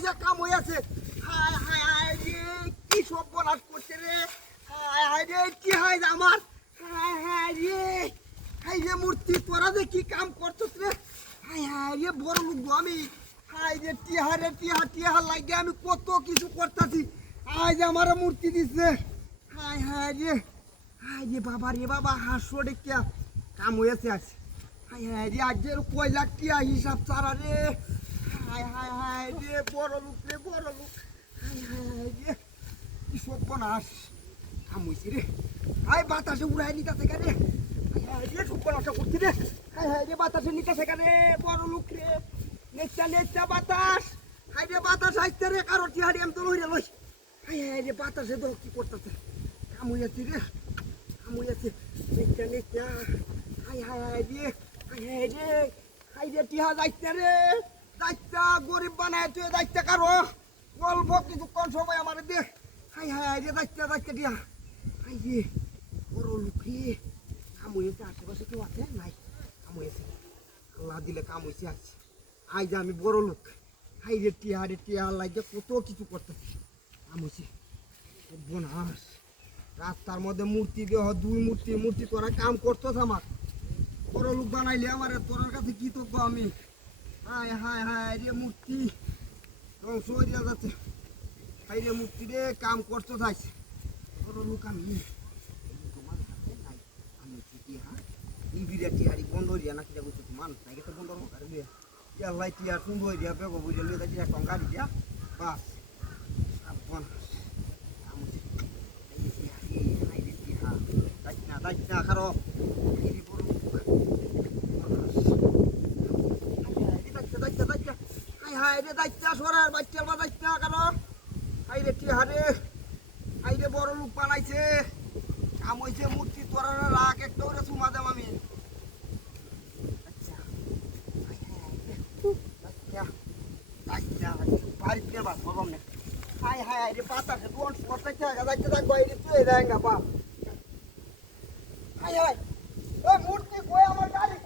আইজা কাম হইয়াছে। হায় হায় হায় রে, কি সব বলাস করছে রে। হায় হায় রে, কি হয় আমার। হায় হায় রে, হায় রে মূর্তি, তোরা যে কি কাম করছিস রে। হায় হায় রে, বড় লোক গো আমি। হায় রে, টিহা রে, টিহা টিহা লাগে আমি কত কিছু করতেছি। আজ আমার মূর্তি দিচ্ছে। হায় হায় রে, হায় রে বাবা রে বাবা, হাসো রে কে কাম হয়েছে আজ। হায় হায় রে, আজ যে কয় লাখ টিয়া হিসাব ছাড়া রে। হায় হায় হায় রে, বড় লোক রে, বড় লোক। হায় হায় হায় রে, কি সর্বনাশ কাম হয়েছে রে। হায় বাতাসে উড়াই নিতেছে কেন রে। হায় হায় রে, সর্বনাশটা করছি রে। হায় হায় রে, বাতাসে নিতেছে কেন রে, বড় লোক রে। নেচা নেচা বাতাস। হায় রে, বাতাস আসছে রে, কারো টিহারি আমি তো লইরে লই। হায় হায় রে, বাতাসে তো কি করতেছে। কাম হয়েছে রে, কাম হয়েছে। নেচা নেচা, হায় হায় হায় রে, হায় হায় রে, হায় রে, টিহা যাইছে রে। যাইতা গরিব বানায় তুই, যাইতা কারো অল্প কিছুক্ষণ সময় আমার দে। হায় হায় হায় রে, যাইতা যাইতা টিহা। হায় রে, বড় লোক রে। কাম হয়েছে, আশেপাশে কেউ আছে নাই। কাম হয়েছে, আল্লাহ দিলে কাম হয়েছে আজ। আজ আমি বড় লোক। হাই রে, টিহা রে, টিহা লাগে কত কিছু করতেছি। কাম হয়েছে, সর্বনাশ। রাস্তার মধ্যে মূর্তি দেহ, দুই মূর্তি, মূর্তি তোরা কাম করতেছ আমার। বড় লোক বানাইলে আমার, তোর কাছে কি তো আমি। হায় হায় হায় রে, মূর্তি ধ্বংস হয়ে যাচ্ছে। হাই রে মূর্তি রে, কাম করতে চাইছে। বড় লোক আমি, তোমার হাতে নাই। আমি টিহা এই বিরাট টিহারি বন্ধ হইয়া না কিনা বুঝছো, মানুষ নাই তো বন্ধ হবে। আল্লাহ টিয়া সুন্দর হইয়া বেগো বুঝে লিয়ে যাচ্ছি একটা গাড়ি দিয়া বাস। খারো হাইরে দায়িত্ব সরার বাচ্চার বা দায়িত্ব কারো। হাইরে টিহারে, হাইরে বড় লোক বানাইছে। কাম হয়েছে, মূর্তি তোরা রাখ একটা করে চুমা দেব আমি। আচ্ছা, বাড়িতে বাস হবাম না। হায় হায় রে, বাতাসে দোয়ান করতে যাইতে থাকবো, এই তুই দেয় না বাপ। হায় হায়, ওই মূর্তি কই আমার গাড়ি।